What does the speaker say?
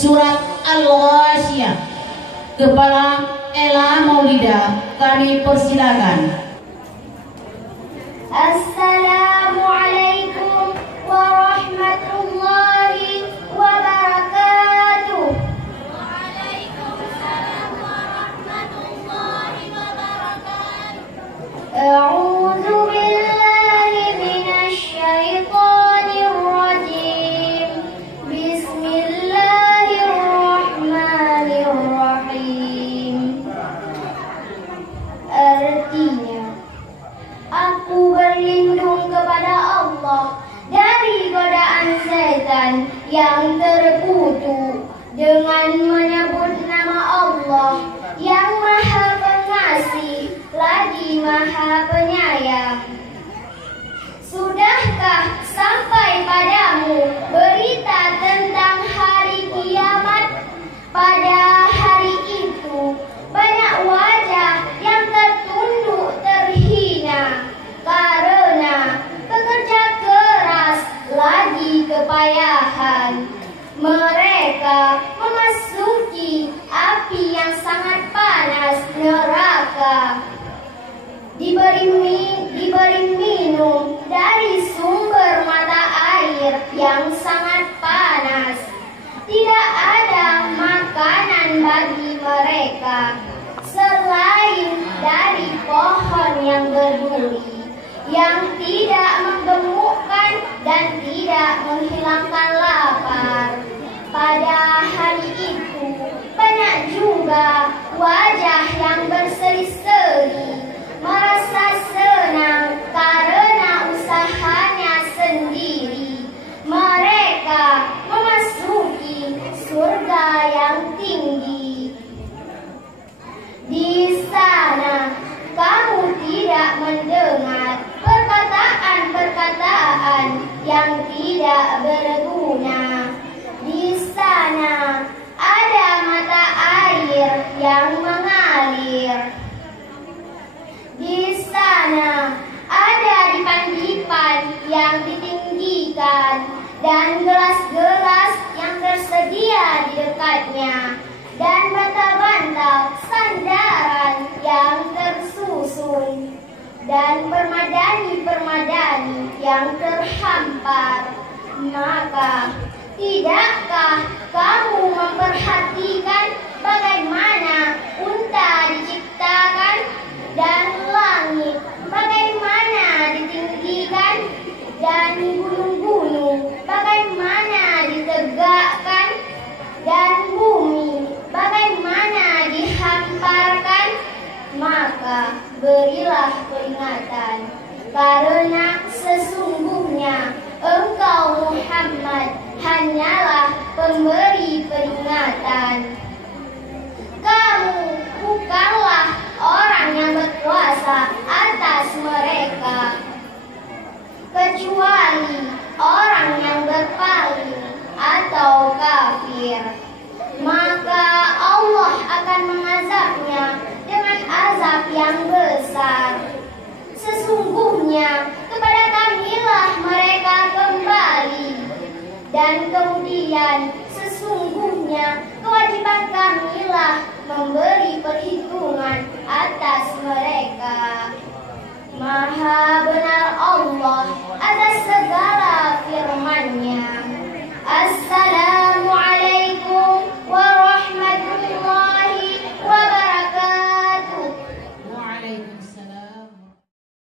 surat Al-Ghasyiyah. Kepala Ella Maulida kami persilakan. Assalamualaikum warahmatullahi wabarakatuh. Waalaikumsalam warahmatullahi wabarakatuh. A'udzu billahi minasy syaithanir rajim. Bismillahirrahmanirrahim. Artinya, aku berlindung kepada Allah dari godaan setan yang terkutuk dengan menyebut nama Allah yang Maha Pengasih lagi Maha Penyayang. Sudahkah sampai padamu berita tentang hari kiamat? Pada hari itu banyak wajah yang tertunduk terhina karena bekerja keras lagi kepayahan. Mereka memasuki api yang sangat panas neraka. Diberi minum dari sumber mata air yang sangat panas. Tidak ada makanan bagi mereka selain dari pohon yang berduri, yang tidak menggemukkan dan tidak menghilangkan lapar. Pada hari itu banyak juga wajah yang berseri-seri, merasa senang karena usahanya sendiri. Mereka memasuki surga yang tinggi. Di sana kamu tidak mendengar perkataan-perkataan yang tidak berguna. Di sana ada mata air yang mengalir. Di sana ada dipan-dipan yang ditinggikan dan gelas-gelas yang tersedia di dekatnya, dan bantal-bantal sandaran yang tersusun, dan permadani-permadani yang terhampar. Maka, tidakkah kamu memperhatikan bagaimana unta diciptakan dan langit bagaimana ditinggikan dan gunung-gunung bagaimana ditegakkan dan bumi bagaimana dihamparkan? Maka berilah peringatan, karena sesungguhnya engkau Muhammad hanyalah pemberi peringatan. Kamu bukanlah orang yang berkuasa atas mereka, kecuali orang yang berpaling atau kafir. Maka Allah akan mengazabnya dengan azab yang besar. Sesungguhnya kepada Kamilah mereka kembali, dan kemudian sesungguhnya kewajiban Kamilah memberi perhitungan atas mereka. Maha benar Allah atas segala firman-Nya.